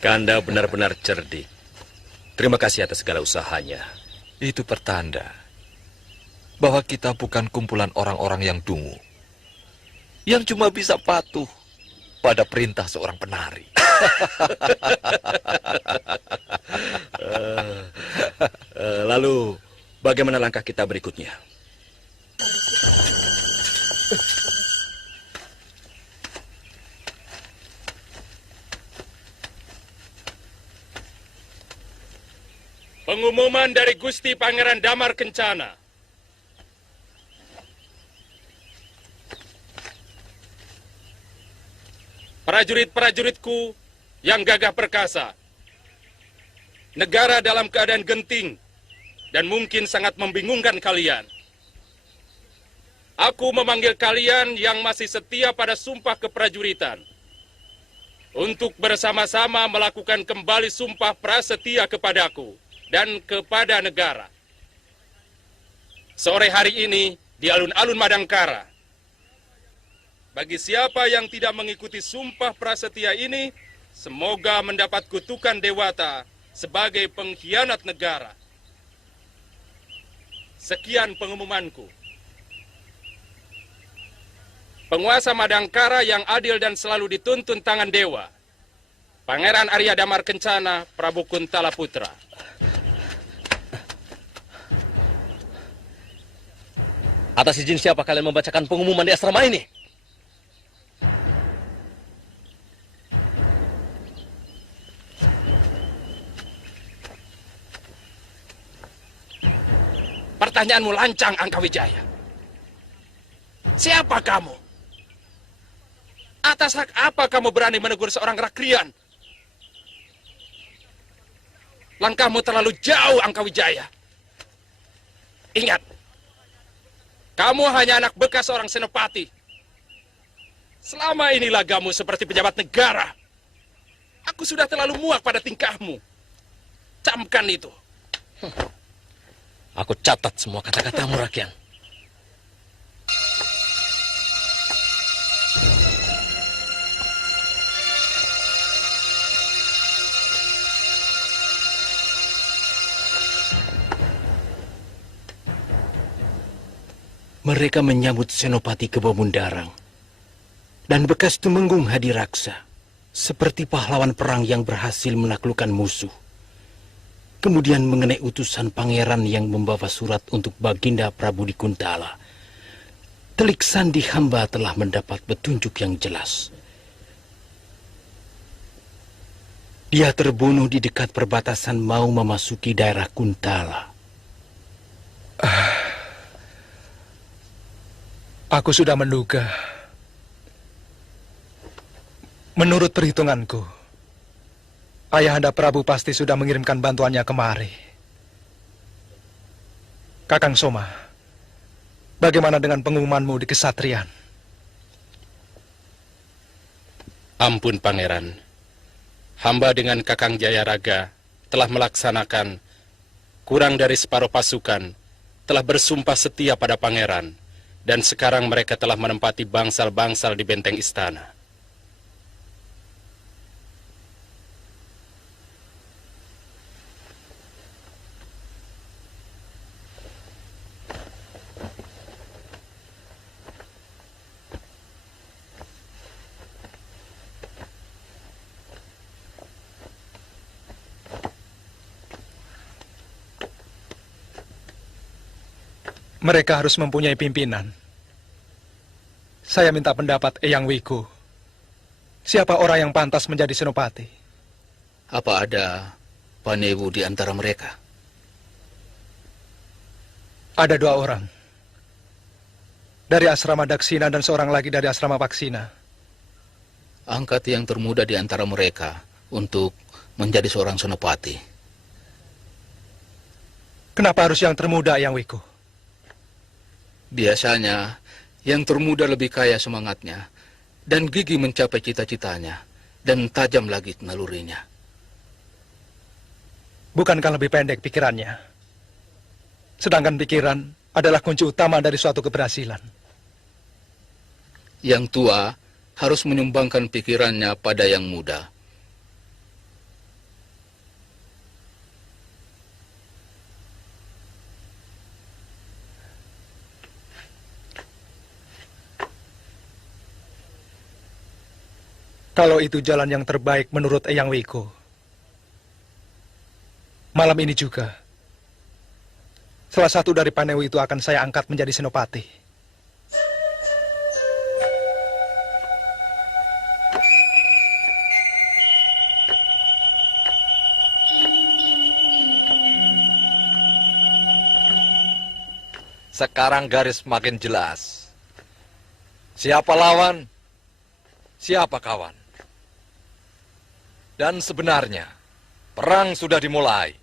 Kanda benar-benar cerdik. Terima kasih atas segala usahanya. Itu pertanda bahwa kita bukan kumpulan orang-orang yang dungu, yang cuma bisa patuh pada perintah seorang penari. Lalu, bagaimana langkah kita berikutnya? Pengumuman dari Gusti Pangeran Damar Kencana. Prajurit-prajuritku yang gagah perkasa. Negara dalam keadaan genting dan mungkin sangat membingungkan kalian. Aku memanggil kalian yang masih setia pada sumpah keprajuritan untuk bersama-sama melakukan kembali sumpah prasetia kepadaku dan kepada negara. Sore hari ini di alun-alun Madangkara. Bagi siapa yang tidak mengikuti sumpah prasetia ini, semoga mendapat kutukan Dewata sebagai pengkhianat negara. Sekian pengumumanku. Penguasa Madangkara yang adil dan selalu dituntun tangan dewa. Pangeran Arya Damar Kencana, Prabu Kuntala Putra. Atas izin siapa kalian membacakan pengumuman di asrama ini? Pertanyaanmu lancang, Angkawijaya. Siapa kamu? Atas hak apa kamu berani menegur seorang rakrian? Langkahmu terlalu jauh, Angkawijaya. Ingat, kamu hanya anak bekas seorang senopati. Selama ini lagamu seperti pejabat negara. Aku sudah terlalu muak pada tingkahmu. Camkan itu. Aku catat semua kata-katamu, Rakyat. Mereka menyambut Senopati ke Bomundarang dan bekas Tumenggung Hadiraksa seperti pahlawan perang yang berhasil menaklukkan musuh. Kemudian mengenai utusan pangeran yang membawa surat untuk Baginda Prabu di Kuntala, telik sandi hamba telah mendapat petunjuk yang jelas. Dia terbunuh di dekat perbatasan mau memasuki daerah Kuntala. Aku sudah menduga. Menurut perhitunganku, Ayahanda Prabu pasti sudah mengirimkan bantuannya kemari. Kakang Soma, bagaimana dengan pengumumanmu di Kesatrian? Ampun, Pangeran. Hamba dengan Kakang Jayaraga telah melaksanakan kurang dari separuh pasukan, telah bersumpah setia pada Pangeran. Dan sekarang mereka telah menempati bangsal-bangsal di benteng istana. Mereka harus mempunyai pimpinan. Saya minta pendapat Eyang Wiku. Siapa orang yang pantas menjadi senopati? Apa ada Panewu di antara mereka? Ada 2 orang. Dari asrama Daksina dan seorang lagi dari asrama Paksina. Angkat yang termuda di antara mereka untuk menjadi seorang senopati. Kenapa harus yang termuda, Eyang Wiku? Biasanya, yang termuda lebih kaya semangatnya, dan gigih mencapai cita-citanya, dan tajam lagi nalurinya. Bukankah lebih pendek pikirannya? Sedangkan pikiran adalah kunci utama dari suatu keberhasilan. Yang tua harus menyumbangkan pikirannya pada yang muda. Kalau itu jalan yang terbaik menurut Eyang Wiko, malam ini juga, salah satu dari Panewu itu akan saya angkat menjadi senopati. Sekarang garis makin jelas. Siapa lawan, siapa kawan. Dan sebenarnya, perang sudah dimulai.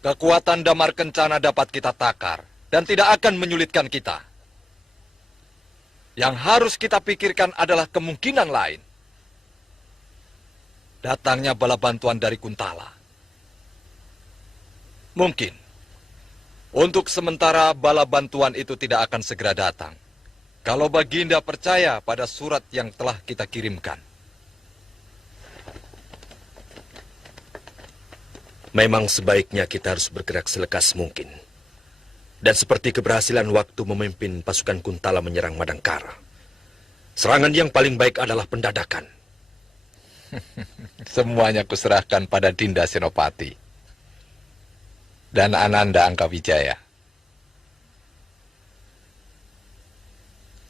Kekuatan Damar Kencana dapat kita takar dan tidak akan menyulitkan kita. Yang harus kita pikirkan adalah kemungkinan lain. Datangnya bala bantuan dari Kuntala. Mungkin, untuk sementara bala bantuan itu tidak akan segera datang. Kalau Baginda percaya pada surat yang telah kita kirimkan. Memang sebaiknya kita harus bergerak selekas mungkin. Dan seperti keberhasilan waktu memimpin pasukan Kuntala menyerang Madangkara. Serangan yang paling baik adalah pendadakan. Semuanya kuserahkan pada Dinda Senopati dan Ananda Angkawijaya.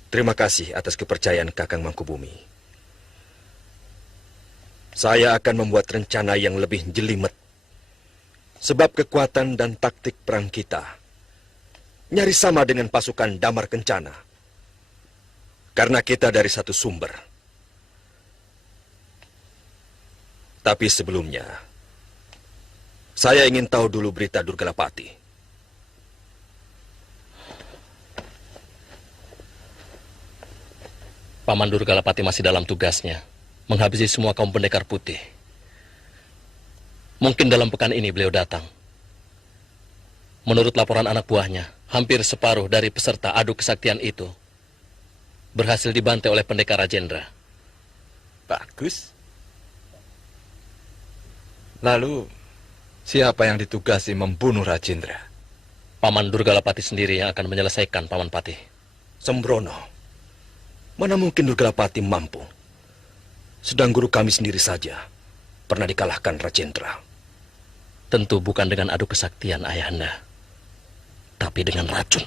Terima kasih atas kepercayaan Kakang Mangkubumi. Saya akan membuat rencana yang lebih jelimet. Sebab kekuatan dan taktik perang kita nyaris sama dengan pasukan Damar Kencana. Karena kita dari satu sumber. Tapi sebelumnya, saya ingin tahu dulu berita Durgalapati. Paman Durgalapati masih dalam tugasnya, menghabisi semua kaum pendekar putih. Mungkin dalam pekan ini beliau datang. Menurut laporan anak buahnya, hampir separuh dari peserta adu kesaktian itu berhasil dibantai oleh pendekar Rajendra. Bagus. Lalu, siapa yang ditugasi membunuh Rajendra? Paman Durgalapati sendiri yang akan menyelesaikan, Paman Patih. Sembrono, mana mungkin Durgalapati mampu? Sedang guru kami sendiri saja pernah dikalahkan Rajendra. Tentu bukan dengan adu kesaktian, Ayahanda, tapi dengan racun.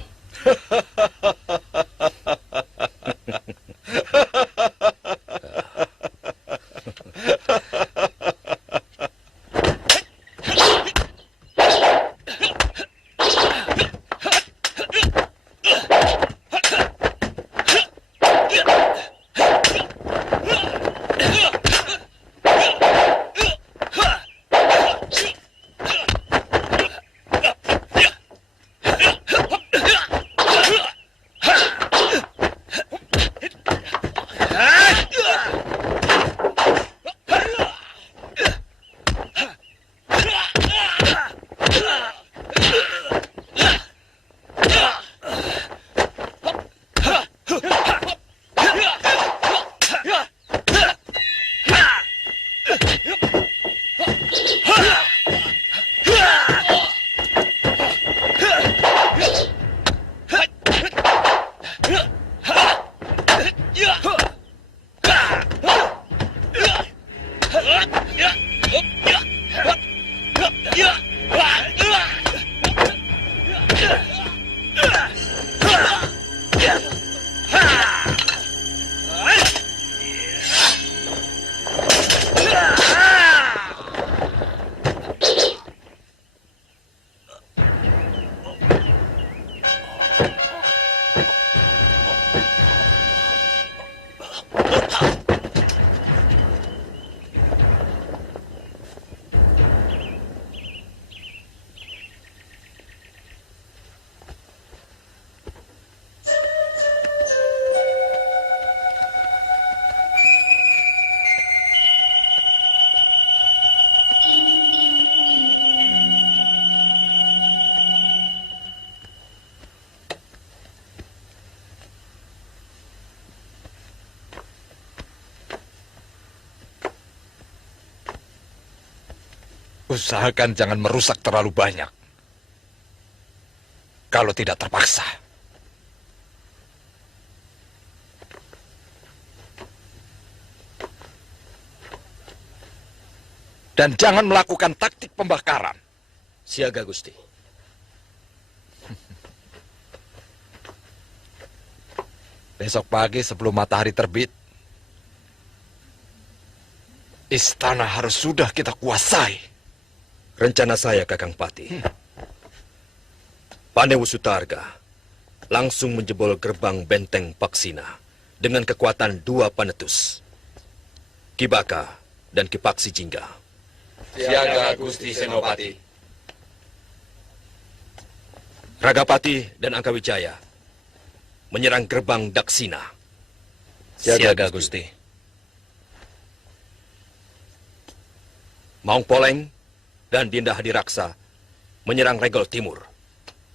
Usahakan jangan merusak terlalu banyak. Kalau tidak terpaksa. Dan jangan melakukan taktik pembakaran. Siaga, Gusti. Besok pagi sebelum matahari terbit, istana harus sudah kita kuasai. Rencana saya, Kakang Pati. Panewu Sutarga langsung menjebol gerbang benteng Paksina dengan kekuatan 2 panetus, Kibaka dan Kipaksi Jingga. Siaga Gusti Senopati. Ragapati dan Angkawijaya menyerang gerbang Daksina. Siaga, Gusti. Maung Poleng dan Dinda Hadiraksa menyerang Regol Timur.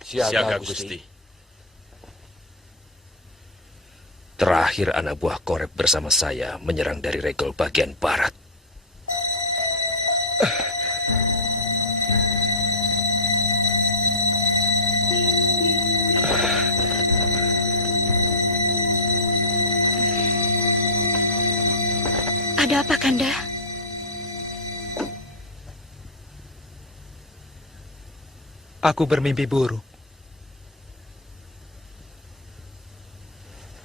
Siaga Gusti. Terakhir anak buah Korep bersama saya menyerang dari Regol bagian barat. Ada apa, Kanda? Aku bermimpi buruk.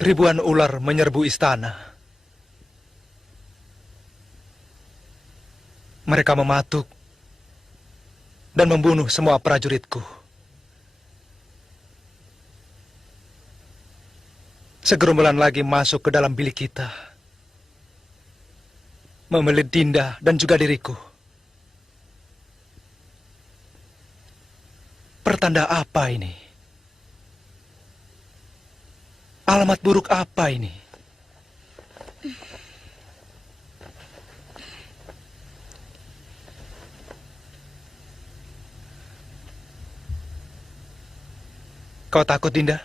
Ribuan ular menyerbu istana. Mereka mematuk dan membunuh semua prajuritku. Segerombolan lagi masuk ke dalam bilik kita, membelit Dinda dan juga diriku. Pertanda apa ini? Alamat buruk apa ini? Kau takut, Dinda?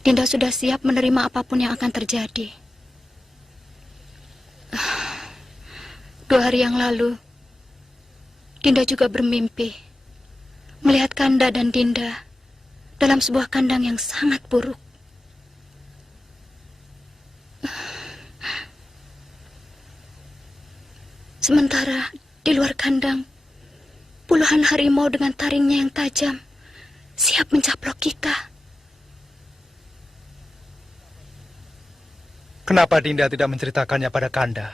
Dinda sudah siap menerima apapun yang akan terjadi. 2 hari yang lalu, Dinda juga bermimpi melihat Kanda dan Dinda dalam sebuah kandang yang sangat buruk. Sementara di luar kandang, puluhan harimau dengan taringnya yang tajam siap mencaplok kita. Kenapa Dinda tidak menceritakannya pada Kanda?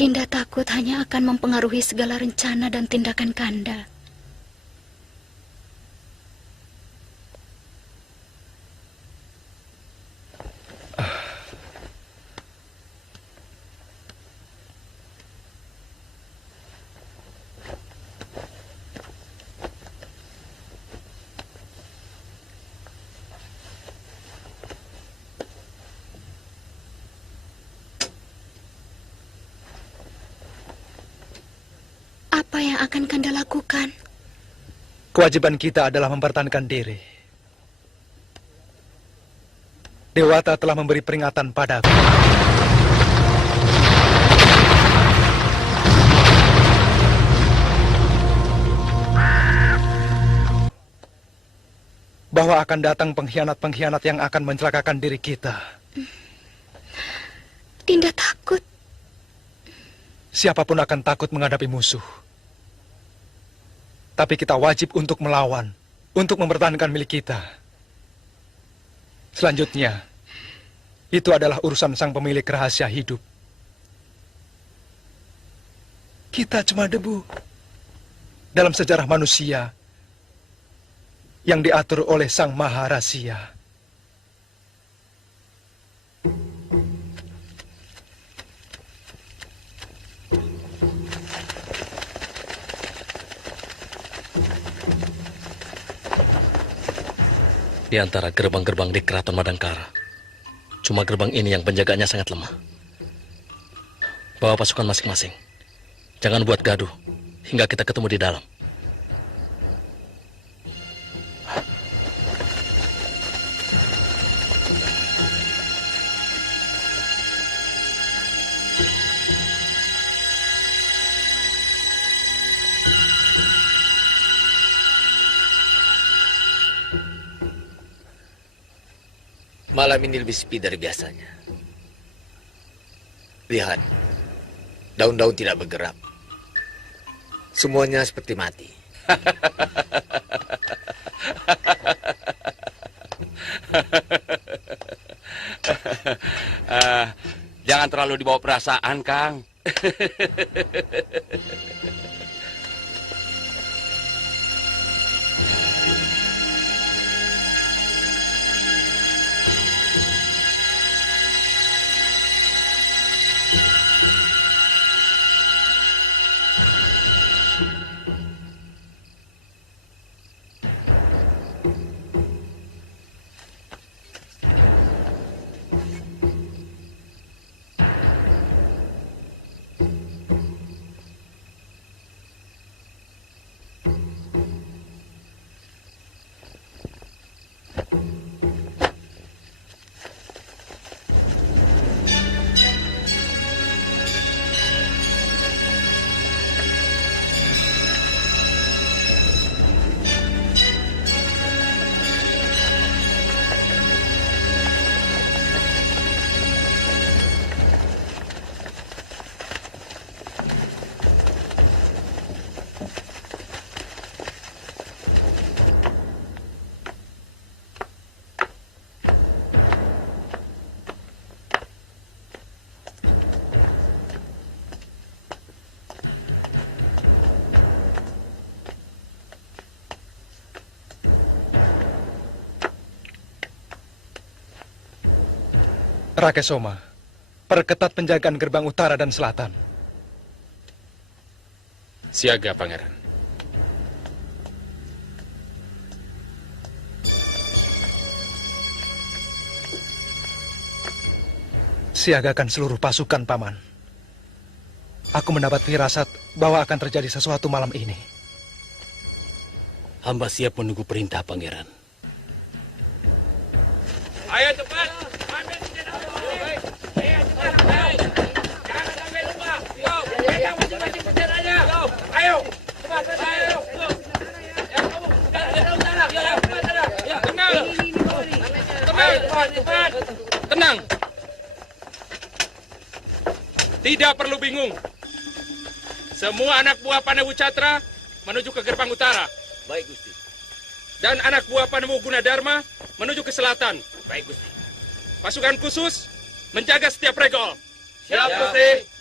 Dinda takut hanya akan mempengaruhi segala rencana dan tindakan Kanda. Apa yang akan Kanda lakukan? Kewajiban kita adalah mempertahankan diri. Dewata telah memberi peringatan padaku. Bahwa akan datang pengkhianat-pengkhianat yang akan mencelakakan diri kita. Dinda takut. Siapapun akan takut menghadapi musuh. Tapi kita wajib untuk melawan, untuk mempertahankan milik kita. Selanjutnya, itu adalah urusan sang pemilik rahasia hidup. Kita cuma debu dalam sejarah manusia yang diatur oleh Sang Maha Rahasia. Di antara gerbang-gerbang di Keraton Madangkara, cuma gerbang ini yang penjaganya sangat lemah. Bawa pasukan masing-masing. Jangan buat gaduh hingga kita ketemu di dalam. Malam ini lebih sepi dari biasanya. Lihat, daun-daun tidak bergerak. Semuanya seperti mati. Jangan terlalu dibawa perasaan, Kang. Rakesoma, perketat penjagaan gerbang utara dan selatan. Siaga, Pangeran. Siagakan seluruh pasukan, Paman. Aku mendapat firasat bahwa akan terjadi sesuatu malam ini. Hamba siap menunggu perintah, Pangeran. Ayo cepat. Tenang. Tidak perlu bingung. Semua anak buah Panewu Catra menuju ke gerbang utara. Baik, Gusti. Dan anak buah Panewu Gunadarma menuju ke selatan. Baik, Gusti. Pasukan khusus menjaga setiap regol. Siap, Gusti.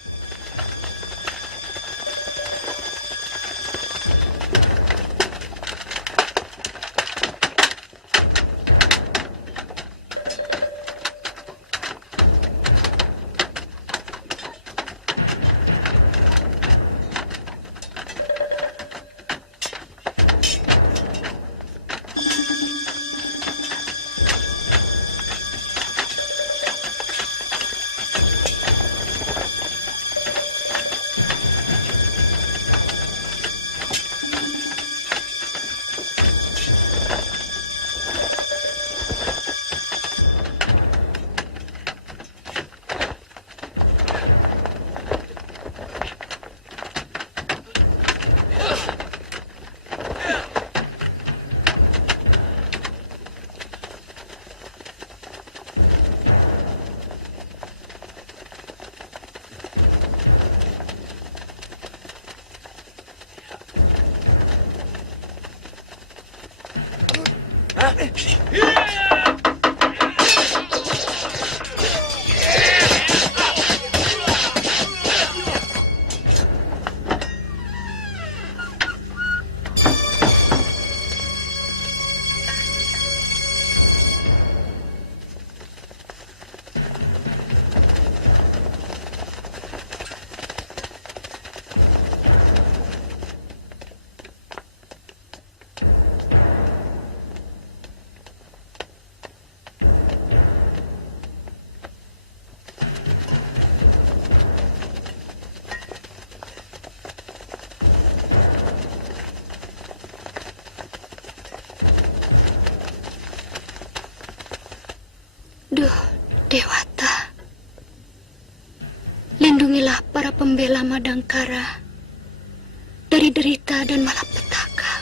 Duh, Dewata. Lindungilah para pembela Madangkara dari derita dan malapetaka.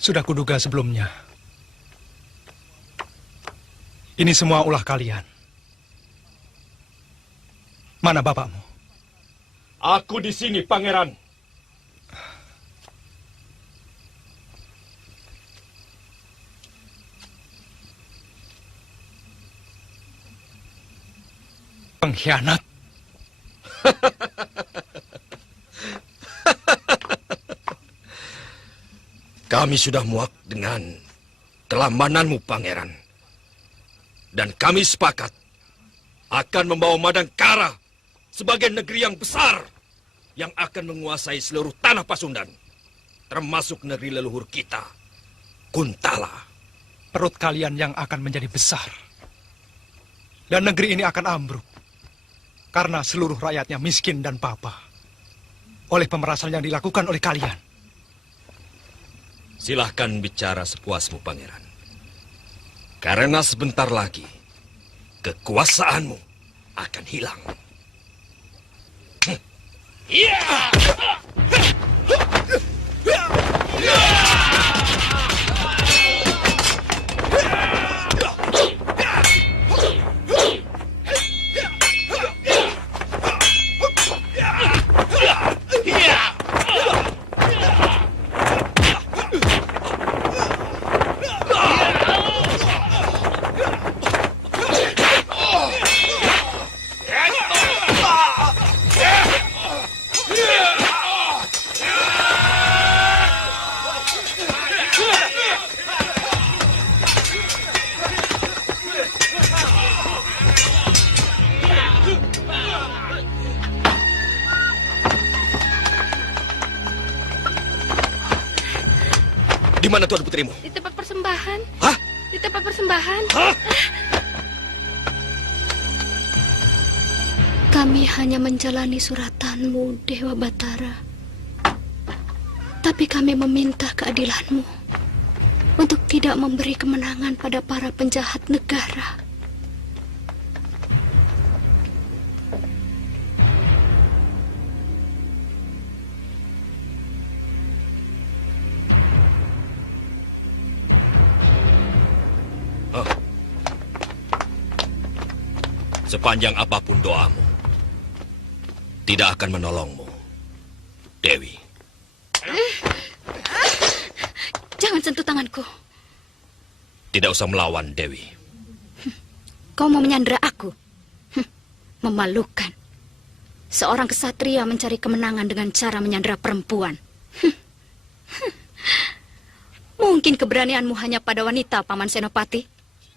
Sudah kuduga sebelumnya. Ini semua ulah kalian. Mana bapakmu? Aku di sini, Pangeran. Pengkhianat. Kami sudah muak dengan kelamananmu, Pangeran. Dan kami sepakat akan membawa Madangkara sebagai negeri yang besar yang akan menguasai seluruh tanah Pasundan, termasuk negeri leluhur kita, Kuntala. Perut kalian yang akan menjadi besar. Dan negeri ini akan ambruk. Karena seluruh rakyatnya miskin dan papa. Oleh pemerasan yang dilakukan oleh kalian. Silahkan bicara sepuasmu, Pangeran. Karena sebentar lagi, kekuasaanmu akan hilang. Di mana Tuan Putrimu? Di tempat persembahan. Hah? Di tempat persembahan. Hah? Kami hanya menjalani suratanmu, Dewa Batara. Tapi kami meminta keadilanmu untuk tidak memberi kemenangan pada para penjahat negara. Sepanjang apapun doamu, tidak akan menolongmu, Dewi. Jangan sentuh tanganku. Tidak usah melawan, Dewi. Kau mau menyandera aku? Memalukan. Seorang kesatria mencari kemenangan dengan cara menyandera perempuan. Mungkin keberanianmu hanya pada wanita, Paman Senopati.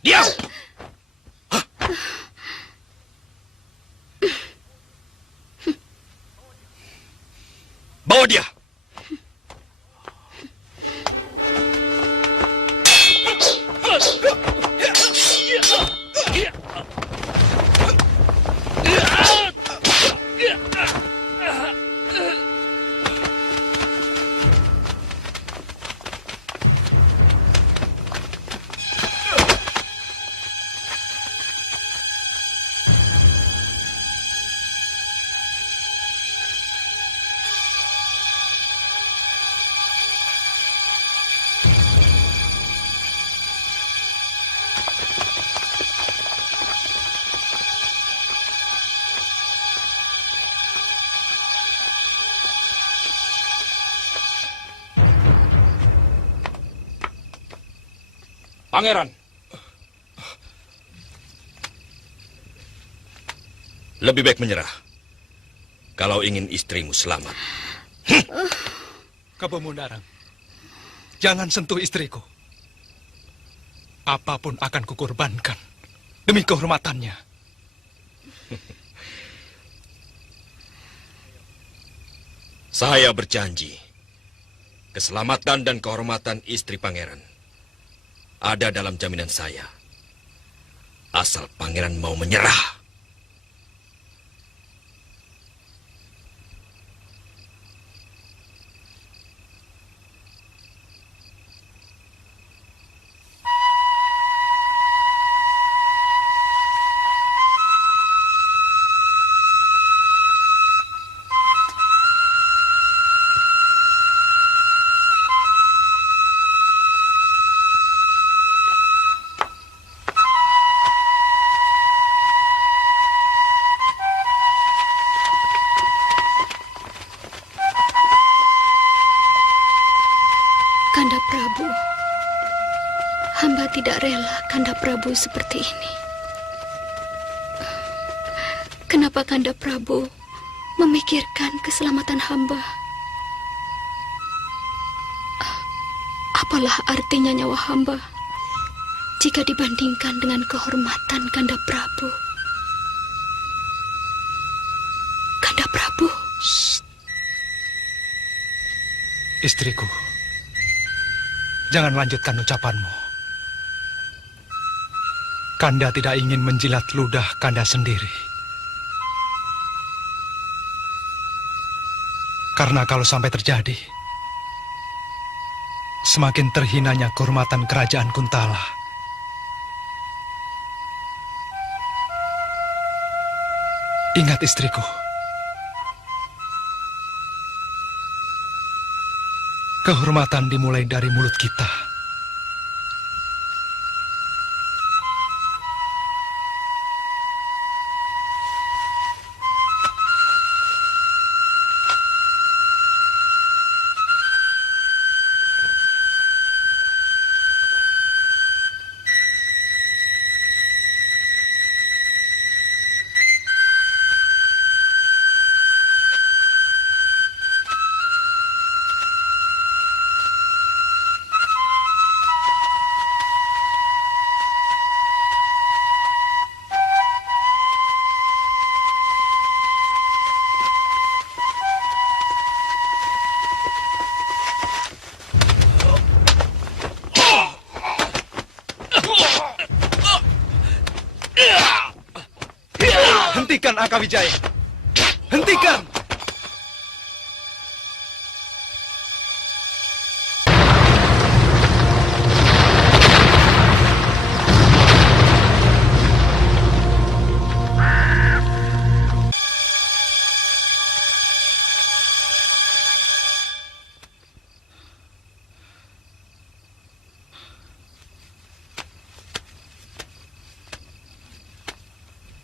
Diam! Bawa dia! Pangeran, lebih baik menyerah kalau ingin istrimu selamat. Kebemundarang, jangan sentuh istriku. Apapun akan kukorbankan demi kehormatannya. Saya berjanji, keselamatan dan kehormatan istri pangeran ada dalam jaminan saya. Asal pangeran mau menyerah. Kanda Prabu, hamba tidak rela Kanda Prabu seperti ini. Kenapa Kanda Prabu memikirkan keselamatan hamba? Apalah artinya nyawa hamba jika dibandingkan dengan kehormatan Kanda Prabu? Kanda Prabu. Istriku, jangan lanjutkan ucapanmu. Kanda tidak ingin menjilat ludah Kanda sendiri. Karena kalau sampai terjadi, semakin terhinanya kehormatan kerajaan Kuntala. Ingat istriku, kehormatan dimulai dari mulut kita. Hentikan Akawijaya! Hentikan!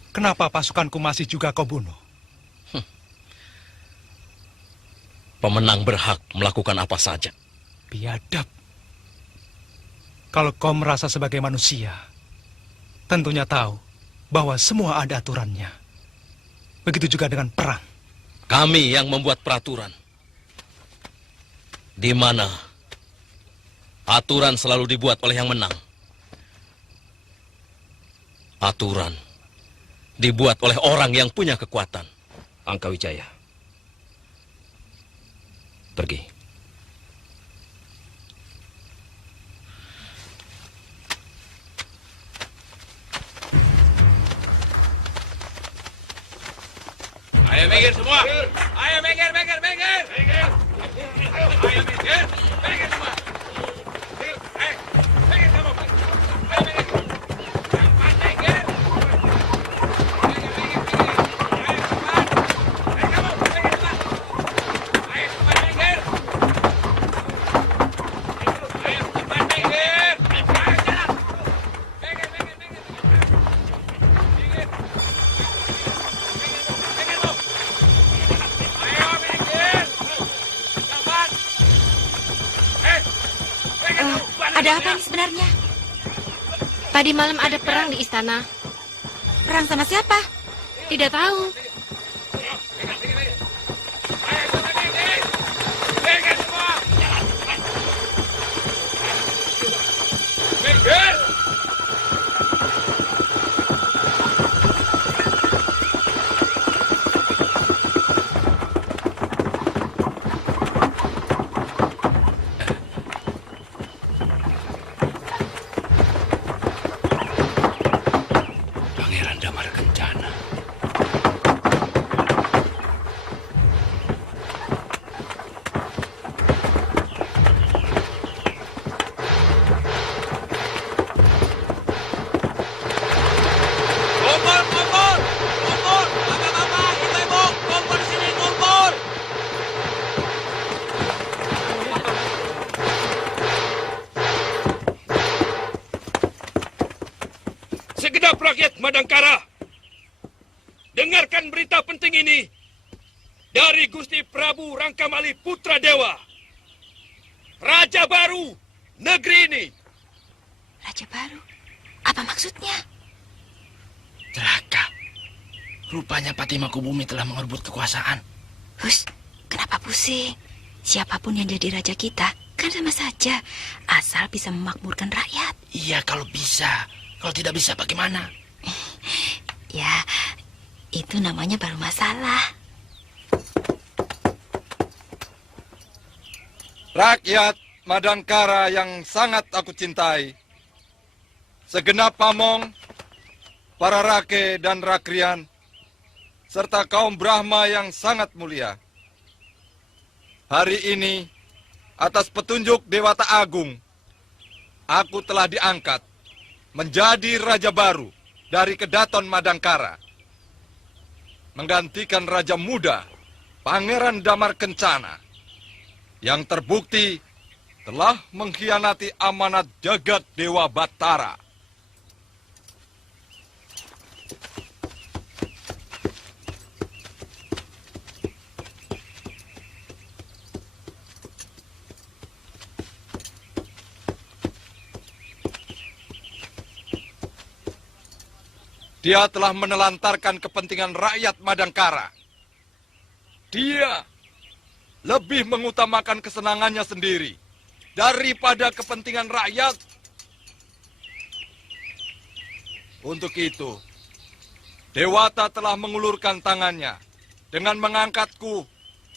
Kenapa pasukanku masih juga kau bunuh? Pemenang berhak melakukan apa saja. Biadab. Kalau kau merasa sebagai manusia, tentunya tahu bahwa semua ada aturannya. Begitu juga dengan perang. Kami yang membuat peraturan. Di mana aturan selalu dibuat oleh yang menang. Aturan dibuat oleh orang yang punya kekuatan. Angkawijaya, pergi. Ayo minggir semua. Ayo minggir, minggir, minggir. Ayo minggir, minggir semua. Ayo, minggir kamu. Ayo minggir. Cepat minggir. Minggir, minggir, minggir. Ayo cepat. Ayo kamu, minggir cepat. Ayo cepat minggir. Ayo cepat minggir. Ayo jalan. Minggir, minggir, minggir. Minggir. Ada apa ini sebenarnya? Tadi malam ada perang di istana. Perang sama siapa? Tidak tahu. Segenap rakyat Madangkara, dengarkan berita penting ini dari Gusti Prabu Rangkamali Putra Dewa, Raja baru negeri ini. Raja baru? Apa maksudnya? Celaka. Rupanya Pati Mangkubumi telah mengerebut kekuasaan. Hus, kenapa pusing? Siapapun yang jadi raja kita, kan sama saja. Asal bisa memakmurkan rakyat. Iya, kalau bisa. Kalau tidak bisa, bagaimana? Ya, itu namanya baru masalah. Rakyat Madangkara yang sangat aku cintai, segenap pamong, para rake dan rakrian, serta kaum Brahma yang sangat mulia. Hari ini, atas petunjuk Dewata Agung, aku telah diangkat menjadi raja baru dari Kedaton Madangkara, menggantikan raja muda, Pangeran Damar Kencana, yang terbukti telah mengkhianati amanat jagat Dewa Batara. Dia telah menelantarkan kepentingan rakyat Madangkara. Dia lebih mengutamakan kesenangannya sendiri daripada kepentingan rakyat. Untuk itu, Dewata telah mengulurkan tangannya dengan mengangkatku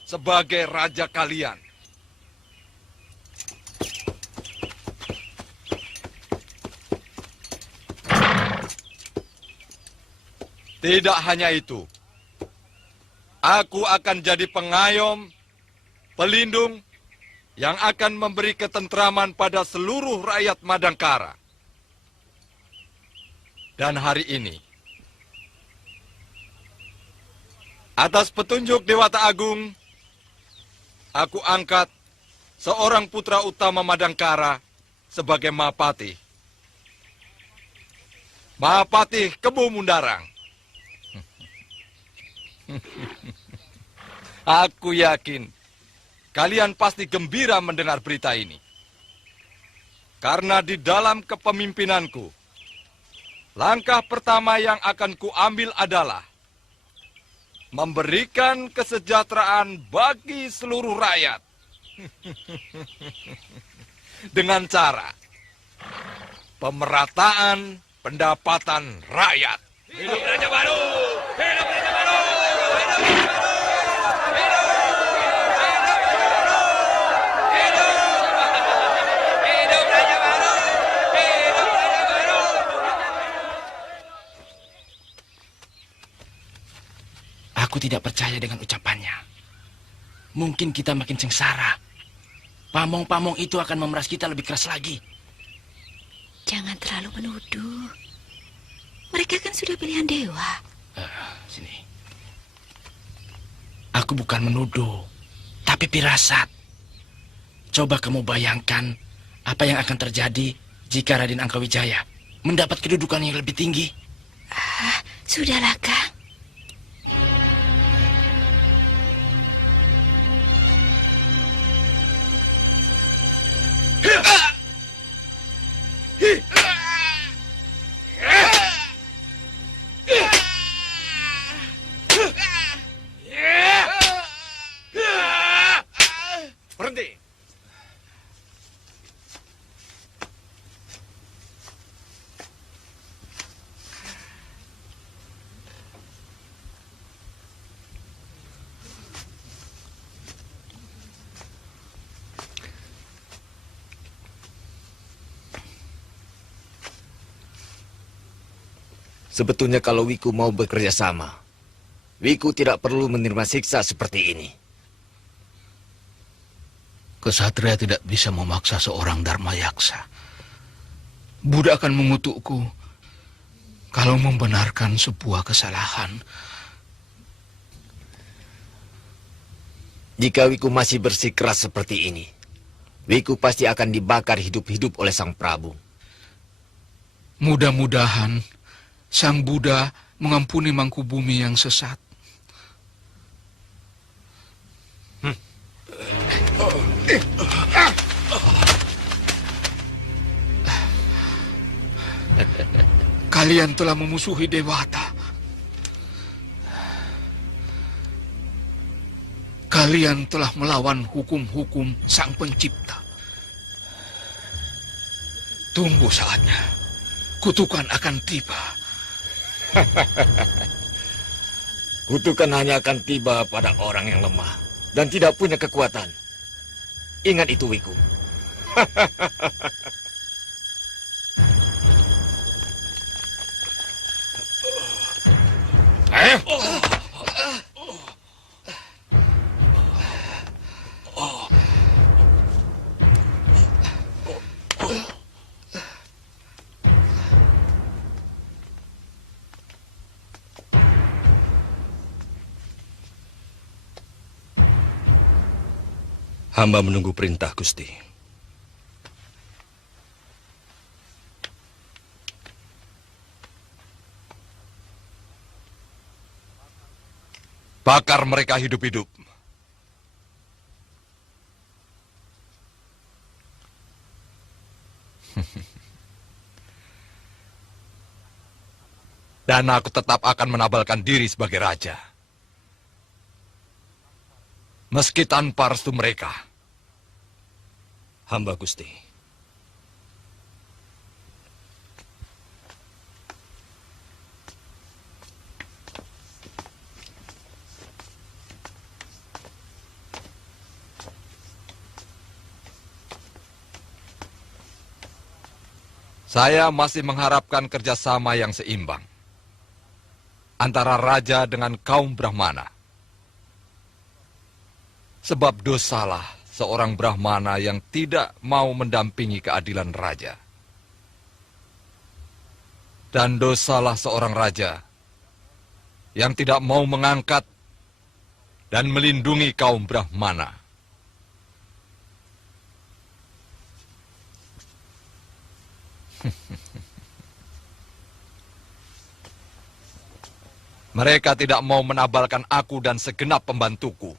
sebagai raja kalian. Tidak hanya itu, aku akan jadi pengayom, pelindung, yang akan memberi ketentraman pada seluruh rakyat Madangkara. Dan hari ini, atas petunjuk Dewata Agung, aku angkat seorang putra utama Madangkara sebagai Mahapati. Mahapati Kebo Mundarang. Aku yakin kalian pasti gembira mendengar berita ini. Karena di dalam kepemimpinanku, langkah pertama yang akan kuambil adalah memberikan kesejahteraan bagi seluruh rakyat. Dengan cara pemerataan pendapatan rakyat. Hidup Raja Baru! Hidup Raja Baru! Aku tidak percaya dengan ucapannya. Mungkin kita makin sengsara. Pamong-pamong itu akan memeras kita lebih keras lagi. Jangan terlalu menuduh. Mereka kan sudah pilihan dewa. Sini. Aku bukan menuduh, tapi firasat. Coba kamu bayangkan apa yang akan terjadi jika Raden Angkawijaya mendapat kedudukan yang lebih tinggi. Sudahlah, Kang. Berhenti. Sebetulnya kalau Wiku mau bekerja sama, Wiku tidak perlu menerima siksa seperti ini. Kesatria tidak bisa memaksa seorang Dharma Yaksa. Buddha akan mengutukku kalau membenarkan sebuah kesalahan. Jika Wiku masih bersikeras seperti ini, Wiku pasti akan dibakar hidup-hidup oleh Sang Prabu. Mudah-mudahan Sang Buddha mengampuni Mangkubumi yang sesat. Kalian telah memusuhi Dewata. Kalian telah melawan hukum-hukum Sang Pencipta. Tunggu saatnya. Kutukan akan tiba. Kutukan hanya akan tiba pada orang yang lemah dan tidak punya kekuatan. Ingat itu, Wiku. Hamba menunggu perintah, Gusti. Bakar mereka hidup-hidup. Dan aku tetap akan menabalkan diri sebagai raja. Meski tanpa restu mereka. Hamba, Gusti. Saya masih mengharapkan kerjasama yang seimbang antara raja dengan kaum Brahmana. Sebab dosalah seorang Brahmana yang tidak mau mendampingi keadilan raja. Dan dosalah seorang raja yang tidak mau mengangkat dan melindungi kaum Brahmana. Mereka tidak mau menabalkan aku dan segenap pembantuku.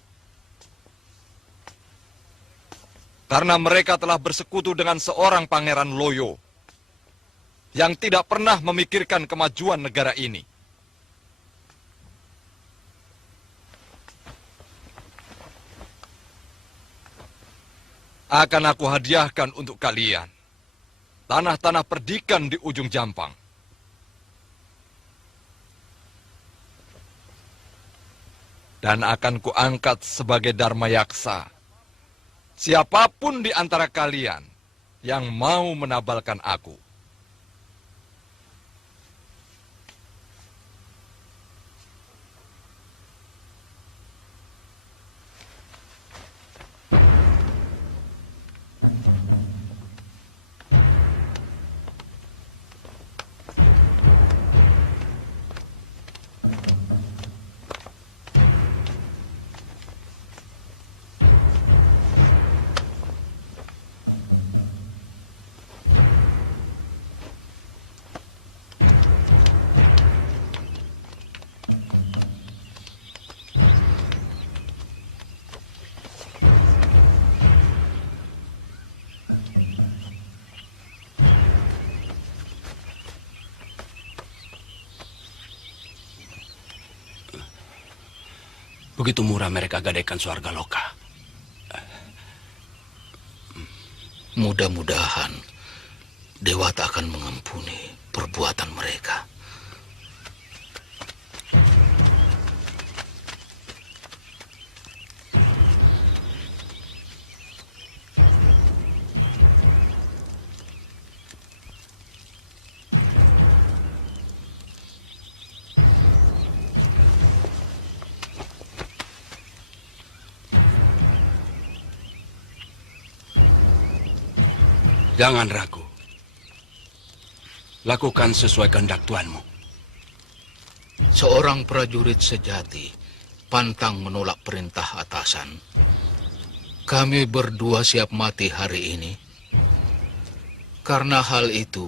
Karena mereka telah bersekutu dengan seorang Pangeran Loyo yang tidak pernah memikirkan kemajuan negara ini. Akan aku hadiahkan untuk kalian tanah-tanah perdikan di ujung Jampang. Dan akan kuangkat sebagai Dharma Yaksa siapapun di antara kalian yang mau menabalkan aku. Begitu murah mereka gadaikan Swarga Loka. Mudah-mudahan Dewata akan mengampuni perbuatan mereka. Jangan ragu. Lakukan sesuai kehendak tuanmu. Seorang prajurit sejati pantang menolak perintah atasan. Kami berdua siap mati hari ini. Karena hal itu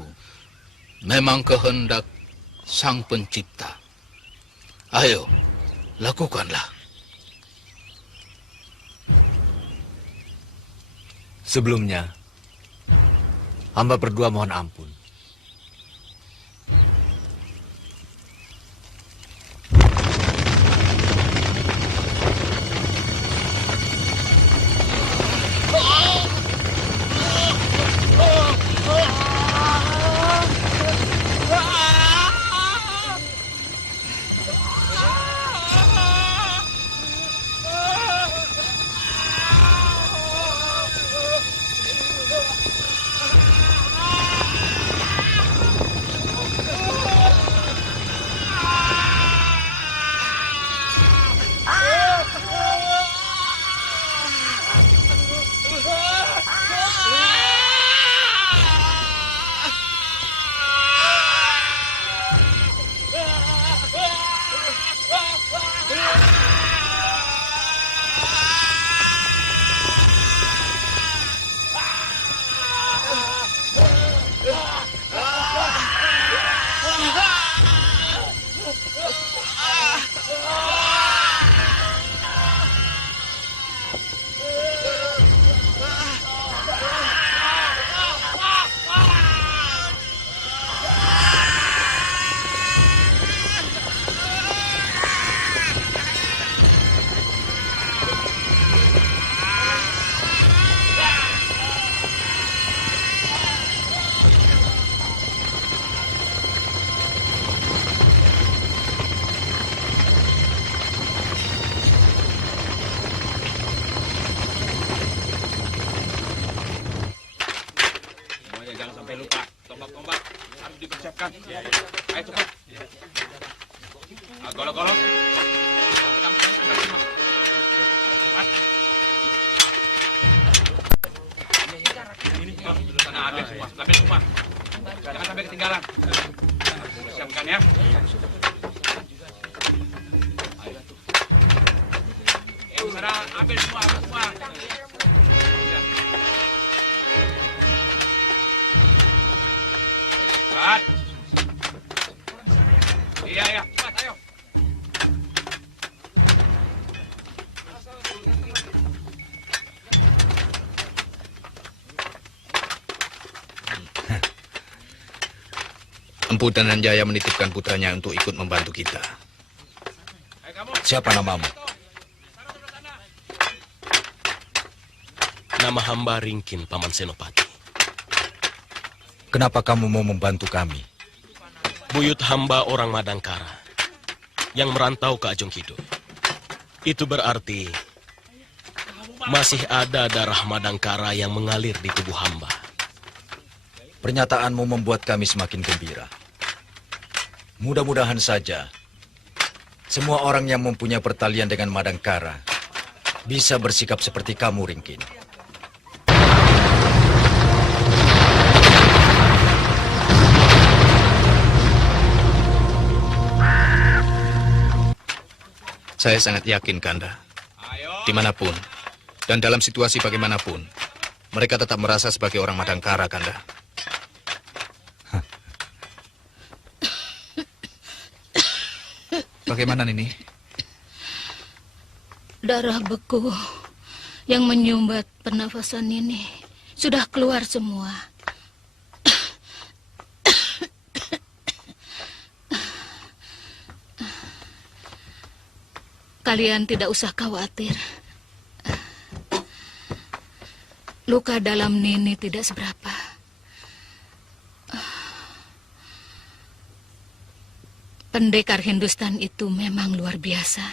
memang kehendak Sang Pencipta. Ayo, lakukanlah. Sebelumnya, hamba berdua mohon ampun. Ayo cepat. Golok-golok. Cepat. Ini sana ambil semua. Jangan sampai ketinggalan. Siapkan ya. Sana ambil semua. Cepat. Iya, cepat, ayo. Empu Dananjaya menitipkan putranya untuk ikut membantu kita. Siapa namamu? Nama hamba Ringkin, Paman Senopati. Kenapa kamu mau membantu kami? Buyut hamba orang Madangkara yang merantau ke Ajong Kidul. Itu berarti masih ada darah Madangkara yang mengalir di tubuh hamba. Pernyataanmu membuat kami semakin gembira. Mudah-mudahan saja semua orang yang mempunyai pertalian dengan Madangkara bisa bersikap seperti kamu, Ringkin. Saya sangat yakin, Kanda. Dimanapun, dan dalam situasi bagaimanapun, mereka tetap merasa sebagai orang Madangkara, Kanda. Bagaimana, Nini? Darah beku yang menyumbat pernafasan Nini sudah keluar semua. Kalian tidak usah khawatir. Luka dalam Nini tidak seberapa. Pendekar Hindustan itu memang luar biasa.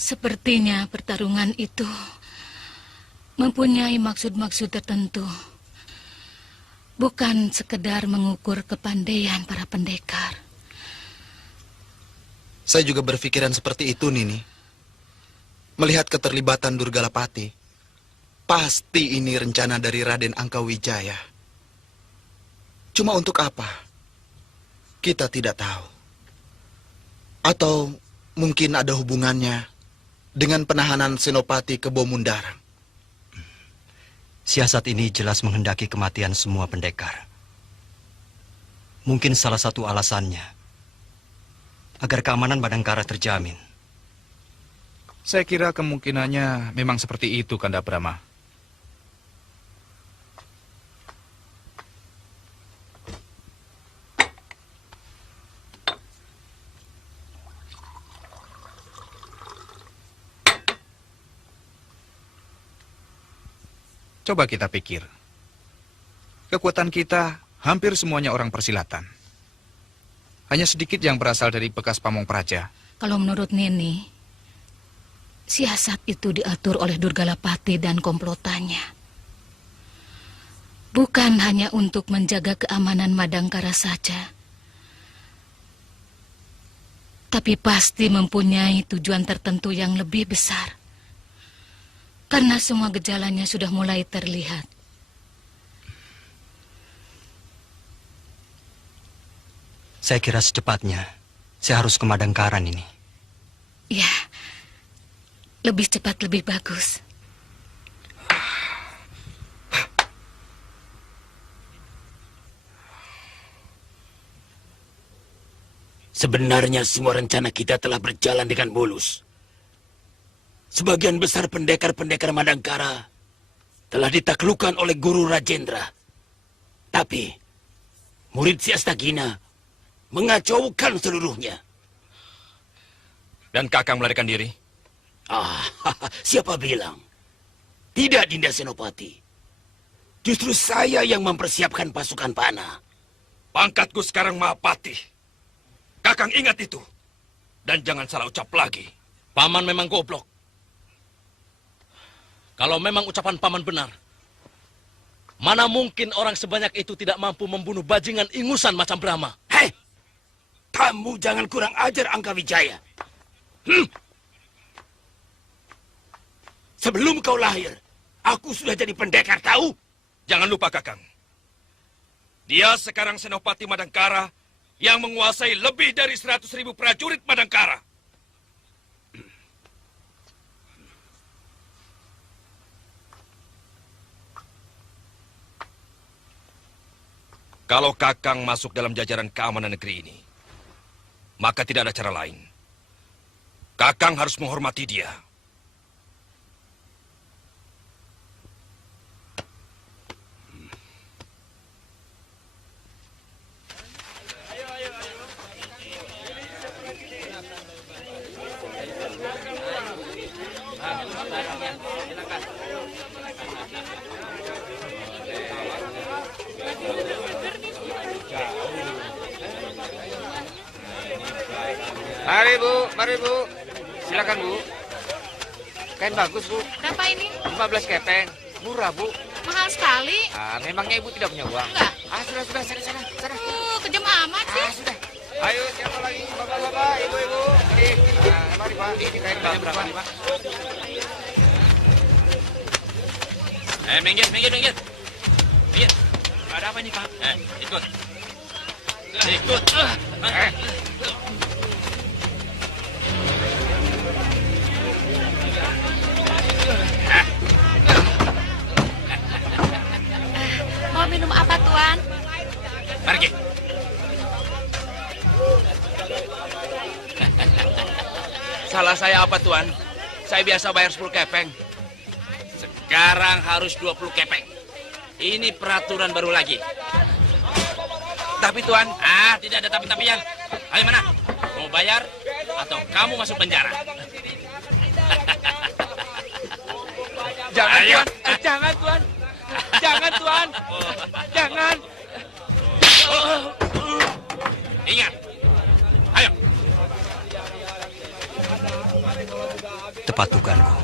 Sepertinya pertarungan itu mempunyai maksud-maksud tertentu. Bukan sekedar mengukur kepandaian para pendekar. Saya juga berpikiran seperti itu, Nini. Melihat keterlibatan Durgalapati, pasti ini rencana dari Raden Angkawijaya. Cuma untuk apa? Kita tidak tahu. Atau mungkin ada hubungannya dengan penahanan Senopati ke Bomundarang. Siasat ini jelas menghendaki kematian semua pendekar. Mungkin salah satu alasannya agar keamanan Madangkara terjamin. Saya kira kemungkinannya memang seperti itu, Kanda Brahma. Coba kita pikir. Kekuatan kita hampir semuanya orang persilatan. Hanya sedikit yang berasal dari bekas pamong praja. Kalau menurut Nini, siasat itu diatur oleh Durgalapati dan komplotannya. Bukan hanya untuk menjaga keamanan Madangkara saja, tapi pasti mempunyai tujuan tertentu yang lebih besar. Karena semua gejalanya sudah mulai terlihat. Saya kira secepatnya saya harus ke Madangkaran ini. Ya, lebih cepat lebih bagus. Sebenarnya semua rencana kita telah berjalan dengan mulus. Sebagian besar pendekar-pendekar Madangkara telah ditaklukkan oleh Guru Rajendra. Tapi murid si Astagina mengacaukan seluruhnya. Dan Kakang melarikan diri? Siapa bilang? Tidak, Dinda Senopati. Justru saya yang mempersiapkan pasukan panah. Pangkatku sekarang Mahapati. Kakang ingat itu. Dan jangan salah ucap lagi. Paman memang goblok. Kalau memang ucapan paman benar, mana mungkin orang sebanyak itu tidak mampu membunuh bajingan ingusan macam Brahma? Hei! Kamu jangan kurang ajar, Angkawijaya. Sebelum kau lahir, aku sudah jadi pendekar, tahu? Jangan lupa, Kakang. Dia sekarang Senopati Madangkara yang menguasai lebih dari 100.000 prajurit Madangkara. Kalau Kakang masuk dalam jajaran keamanan negeri ini, maka tidak ada cara lain. Kakang harus menghormati dia. Mari Bu. Silakan Bu. Kain bagus Bu. Berapa ini? 15 kepeng. Murah Bu. Mahal sekali. Memangnya Ibu tidak punya uang? Enggak. Sudah, sana. Kejam amat sih. Sudah. Ayo, siapa lagi? Bapak-bapak, ibu-ibu. Mari Pak, ini kain bagus berapa nih Pak? Minggir. Minggir. Ada apa ini Pak? Ikut. Mau minum apa, Tuan? Pergi. Salah saya apa, Tuan? Saya biasa bayar 10 kepeng. Sekarang harus 20 kepeng. Ini peraturan baru lagi. Tapi, Tuan... tidak ada tapi-tapian. Ayo mana? Mau bayar atau kamu masuk penjara? Jangan, Ayo. Tuan. Jangan, Tuan. Jangan, Tuan. Jangan. Ingat. Ayo. Tepat dugaanku.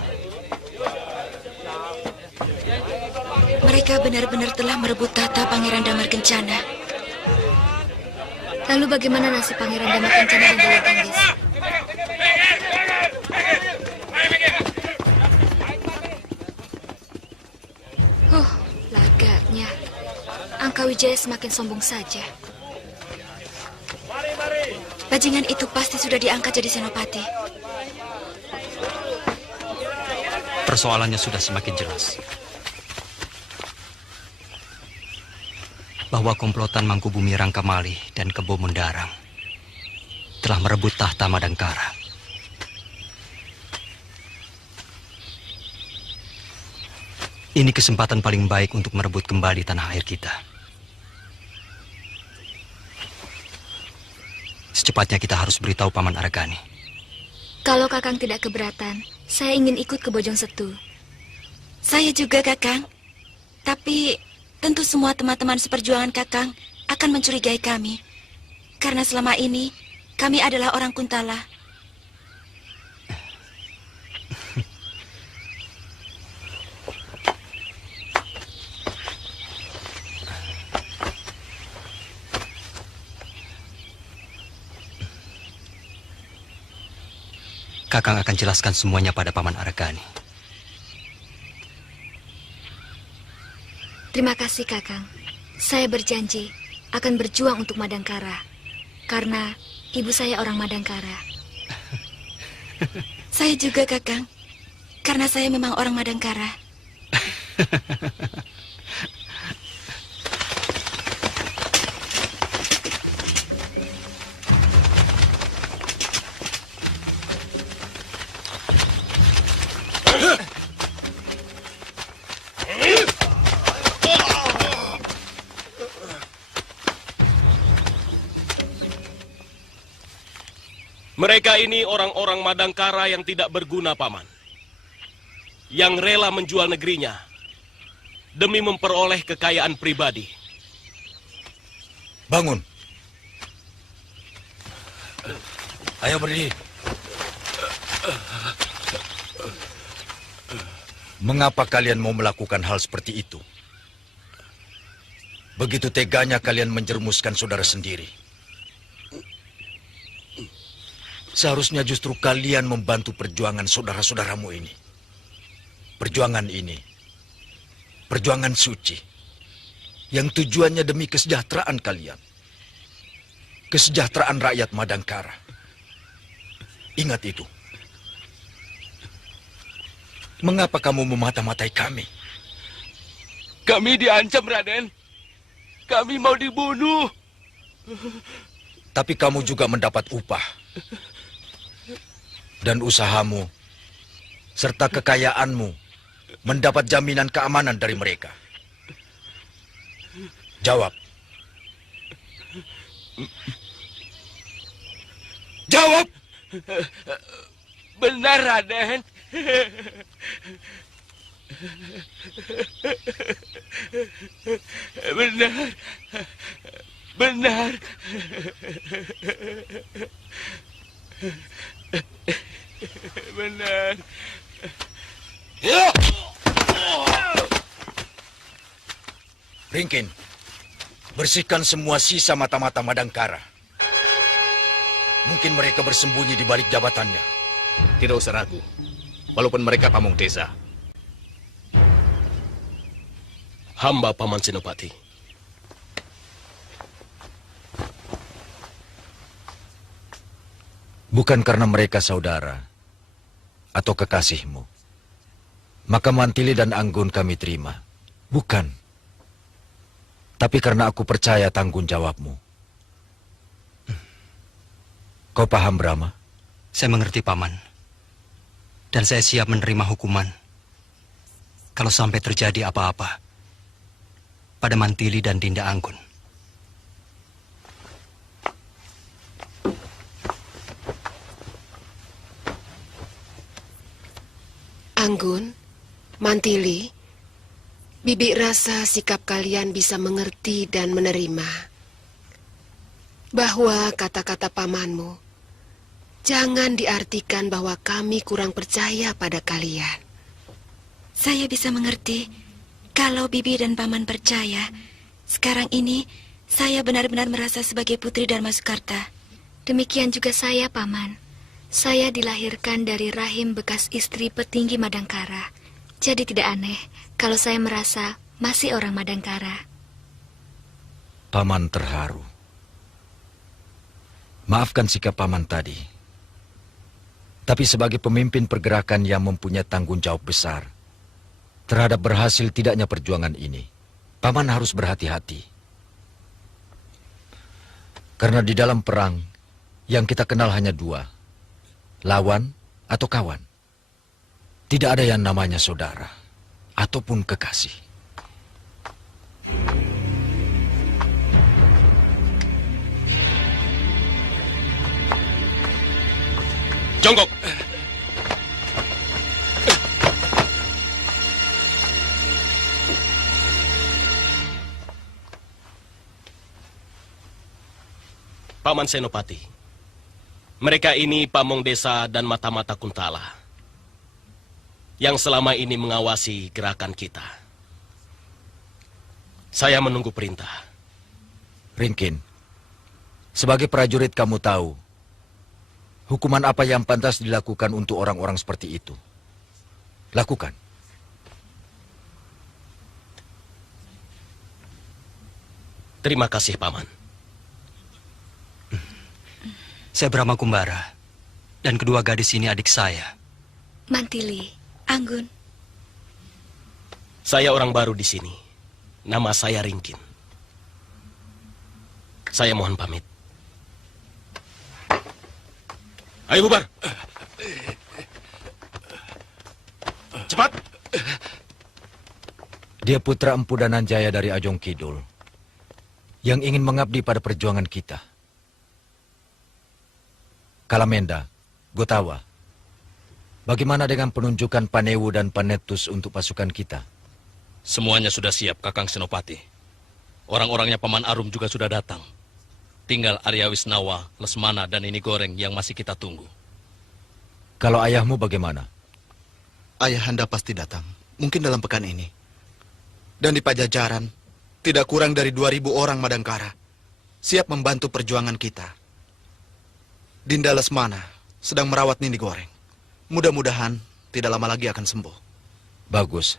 Mereka benar-benar telah merebut tahta Pangeran Damar Kencana. Lalu bagaimana nasib Pangeran Damar Kencana dan Dewi Kanggis? Lagaknya. Angkawijaya semakin sombong saja. Bajingan itu pasti sudah diangkat jadi senopati. Persoalannya sudah semakin jelas. bahwa komplotan Mangkubumi Rangkamali dan Kebo Mundarang telah merebut tahta Madangkara. Ini kesempatan paling baik untuk merebut kembali tanah air kita. Secepatnya kita harus beritahu Paman Aragani. Kalau Kakang tidak keberatan, saya ingin ikut ke Bojong Setu. Saya juga, Kakang. Tapi tentu semua teman-teman seperjuangan Kakang akan mencurigai kami. Karena selama ini kami adalah orang Kuntala. Kakang akan jelaskan semuanya pada Paman Aragani. Terima kasih, Kakang. Saya berjanji akan berjuang untuk Madangkara. Karena ibu saya orang Madangkara. Saya juga, Kakang. Karena saya memang orang Madangkara. Mereka ini orang-orang Madangkara yang tidak berguna, Paman. Yang rela menjual negerinya demi memperoleh kekayaan pribadi. Bangun. Ayo berdiri. Mengapa kalian mau melakukan hal seperti itu? Begitu teganya kalian menjerumuskan saudara sendiri. Seharusnya justru kalian membantu perjuangan saudara-saudaramu ini. Perjuangan ini, perjuangan suci, yang tujuannya demi kesejahteraan kalian. Kesejahteraan rakyat Madangkara. Ingat itu. Mengapa kamu memata-matai kami? Kami diancam, Raden. Kami mau dibunuh. Tapi kamu juga mendapat upah. Dan usahamu, serta kekayaanmu, mendapat jaminan keamanan dari mereka. Jawab. Jawab! Benar, Raden. Benar. Benar. Benar. Ringkin, bersihkan semua sisa mata-mata Madangkara. Mungkin mereka bersembunyi di balik jabatannya. Tidak usah ragu, walaupun mereka pamung desa. Hamba Paman Senopati. Bukan karena mereka saudara atau kekasihmu, maka Mantili dan Anggun kami terima. Bukan. Tapi karena aku percaya tanggung jawabmu. Kau paham, Brahma? Saya mengerti, Paman. Dan saya siap menerima hukuman kalau sampai terjadi apa-apa pada Mantili dan Dinda Anggun. Anggun, Mantili, Bibi rasa sikap kalian bisa mengerti dan menerima bahwa kata-kata pamanmu jangan diartikan bahwa kami kurang percaya pada kalian. Saya bisa mengerti kalau Bibi dan Paman percaya. Sekarang ini saya benar-benar merasa sebagai putri Dharma Soekarta. Demikian juga saya, Paman. Saya dilahirkan dari rahim bekas istri petinggi Madangkara. Jadi tidak aneh kalau saya merasa masih orang Madangkara. Paman terharu. Maafkan sikap Paman tadi. Tapi sebagai pemimpin pergerakan yang mempunyai tanggung jawab besar terhadap berhasil tidaknya perjuangan ini, Paman harus berhati-hati. Karena di dalam perang, yang kita kenal hanya dua, lawan atau kawan. Tidak ada yang namanya saudara ataupun kekasih. Jongkok! Paman Senopati, mereka ini pamong desa dan mata-mata Kuntala yang selama ini mengawasi gerakan kita. Saya menunggu perintah. Ringkin, sebagai prajurit kamu tahu hukuman apa yang pantas dilakukan untuk orang-orang seperti itu. Lakukan. Terima kasih, Paman. Saya Brahma Kumbara, dan kedua gadis ini adik saya. Mantili, Anggun. Saya orang baru di sini. Nama saya Ringkin. Saya mohon pamit. Ayo bubar. Cepat. Dia putra Empu Dananjaya dari Ajong Kidul yang ingin mengabdi pada perjuangan kita. Kalamenda, Gotawa, bagaimana dengan penunjukan Panewu dan Panetus untuk pasukan kita? Semuanya sudah siap, Kakang Senopati. Orang-orangnya Paman Arum juga sudah datang. Tinggal Arya Wisnawa, Lesmana, dan Ini Goreng yang masih kita tunggu. Kalau ayahmu bagaimana? Ayahanda pasti datang, mungkin dalam pekan ini. Dan di Pajajaran, tidak kurang dari 2.000 orang Madangkara siap membantu perjuangan kita. Dinda Lesmana sedang merawat Nini Goreng. Mudah-mudahan tidak lama lagi akan sembuh. Bagus.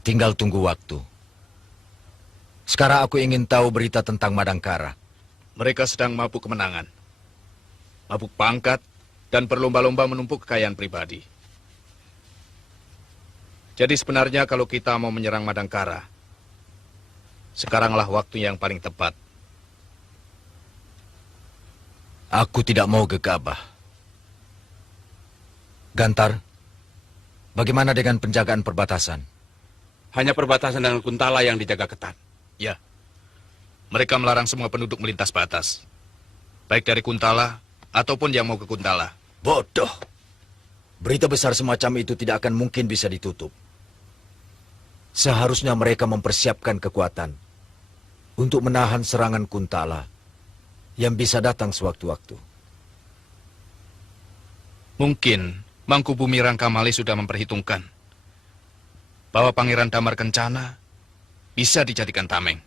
Tinggal tunggu waktu. Sekarang aku ingin tahu berita tentang Madangkara. Mereka sedang mabuk kemenangan. Mabuk pangkat dan berlomba-lomba menumpuk kekayaan pribadi. Jadi sebenarnya kalau kita mau menyerang Madangkara, sekaranglah waktu yang paling tepat. Aku tidak mau gegabah. Gantar, bagaimana dengan penjagaan perbatasan? Hanya perbatasan dengan Kuntala yang dijaga ketat. Ya, mereka melarang semua penduduk melintas batas. Baik dari Kuntala ataupun yang mau ke Kuntala. Bodoh. Berita besar semacam itu tidak akan mungkin bisa ditutup. Seharusnya mereka mempersiapkan kekuatan untuk menahan serangan Kuntala yang bisa datang sewaktu-waktu. Mungkin Mangkubumi Rangkamali sudah memperhitungkan bahwa Pangeran Damar Kencana bisa dijadikan tameng,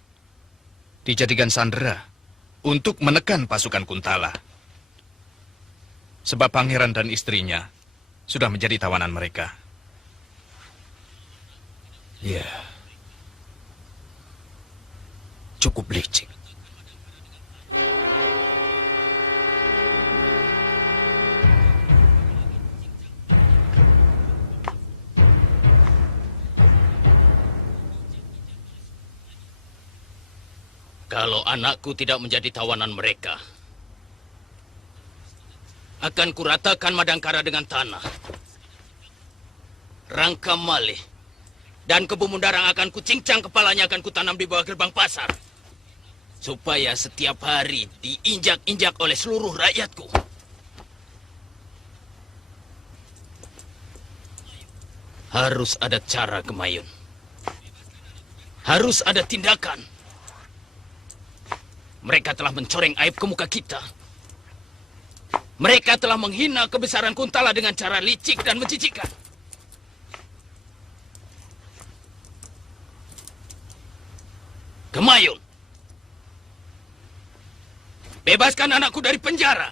dijadikan sandera untuk menekan pasukan Kuntala. Sebab pangeran dan istrinya sudah menjadi tawanan mereka. Ya, cukup licik. Kalau anakku tidak menjadi tawanan mereka, akan kuratakan Madangkara dengan tanah. Rangkamali dan Kebu Mundarang akan kucincang kepalanya, akan kutanam di bawah gerbang pasar. Supaya setiap hari diinjak-injak oleh seluruh rakyatku. Harus ada cara, Gemayun. Harus ada tindakan. Mereka telah mencoreng aib ke muka kita. Mereka telah menghina kebesaran Kuntala dengan cara licik dan menjijikkan. Gemayun, bebaskan anakku dari penjara.